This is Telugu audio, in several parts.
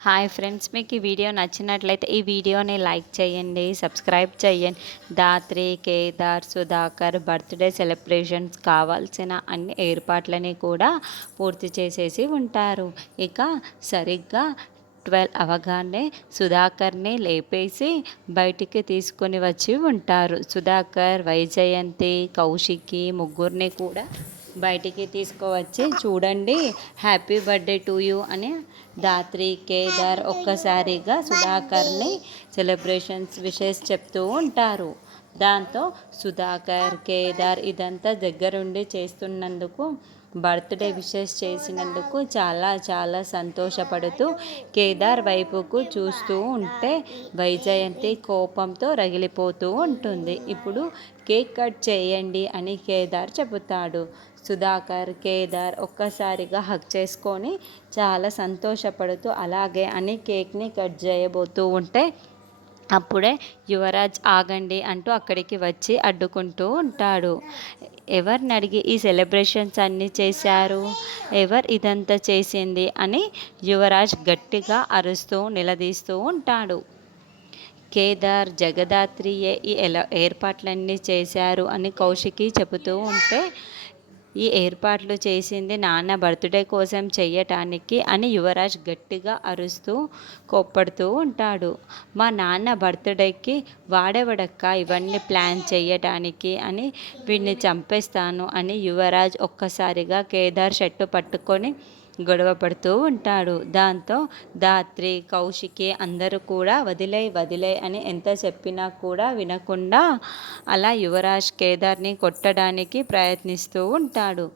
హాయ్ ఫ్రెండ్స్, మీకు ఈ వీడియో నచ్చినట్లయితే ఈ వీడియోని లైక్ చేయండి, సబ్స్క్రైబ్ చేయండి. ధాత్రి, కేదార్, సుధాకర్ బర్త్డే సెలబ్రేషన్స్ కావాల్సిన అన్ని ఏర్పాట్లని కూడా పూర్తి చేసేసి ఉంటారు. ఇక సరిగ్గా 12 అవగానే సుధాకర్ని లేపేసి బయటికి తీసుకొని వచ్చి ఉంటారు. సుధాకర్, వైజయంతి, కౌశికి ముగ్గురిని కూడా బయటికి తీసుకువచ్చి చూడండి, హ్యాపీ బర్త్డే టు యూ అని ధాత్రి, కేదార్ ఒక్కసారిగా సుధాకర్ని సెలబ్రేషన్స్ విషెస్ చెప్తూ ఉంటారు. దాంతో సుధాకర్, కేదార్ ఇదంతా దగ్గరుండి చేస్తున్నందుకు, బర్త్డే విషెస్ చేసినందుకు చాలా చాలా సంతోషపడుతూ కేదార్ వైపుకు చూస్తూ ఉంటే వైజయంతి కోపంతో రగిలిపోతూ ఉంటుంది. ఇప్పుడు కేక్ కట్ చేయండి అని కేదార్ చెబుతాడు. సుధాకర్, కేదార్ ఒక్కసారిగా హగ్ చేసుకొని చాలా సంతోషపడుతూ అలాగే అని కేక్ని కట్ చేయబోతూ ఉంటే అప్పుడే యువరాజ్ ఆగండి అంటూ అక్కడికి వచ్చి అడ్డుకుంటూ ఉంటాడు. ఎవరిని అడిగి ఈ సెలబ్రేషన్స్ అన్నీ చేశారు, ఎవరు ఇదంతా చేసింది అని యువరాజ్ గట్టిగా అరుస్తూ నిలదీస్తూ ఉంటాడు. కేదార్, జగదాత్రియే ఈ ఏర్పాట్లన్నీ చేశారు అని కౌశికి చెబుతూ ఉంటే, ఈ ఏర్పాట్లు చేసింది నాన్న బర్త్డే కోసం చెయ్యటానికి అని యువరాజ్ గట్టిగా అరుస్తూ కోప్పడుతూ ఉంటాడు. మా నాన్న బర్త్డేకి వాడేవడక్క ఇవన్నీ ప్లాన్ చెయ్యటానికి అని వీడిని చంపేస్తాను అని యువరాజ్ ఒక్కసారిగా కేదార్ షర్టు పట్టుకొని గొడవ పడుతూ ఉంటాడు. దాంతో ధాత్రి, కౌశికి అందరూ కూడా వదిలే అని ఎంత చెప్పినా కూడా వినకుండా అలా యువరాజ్ కేదార్ని కొట్టడానికి ప్రయత్నిస్తూ ఉంటాడు.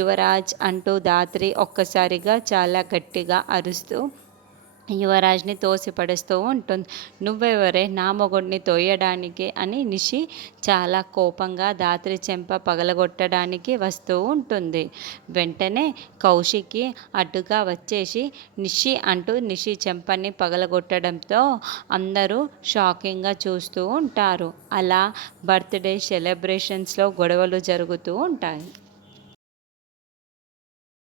యువరాజ్ అంటూ ధాత్రి ఒక్కసారిగా చాలా గట్టిగా అరుస్తూ యువరాజ్ని తోసిపడేస్తూ ఉంటుంది. నువ్వెవరే నా మొగుడిని తోయడానికి అని నిషి చాలా కోపంగా ధాత్రి చెంప పగలగొట్టడానికి వస్తూ ఉంటుంది. వెంటనే కౌశికి అడ్డుగా వచ్చేసి నిషి అంటూ నిషి చెంపని పగలగొట్టడంతో అందరూ షాకింగ్గా చూస్తూ ఉంటారు. అలా బర్త్డే సెలబ్రేషన్స్లో గొడవలు జరుగుతూ ఉంటాయి.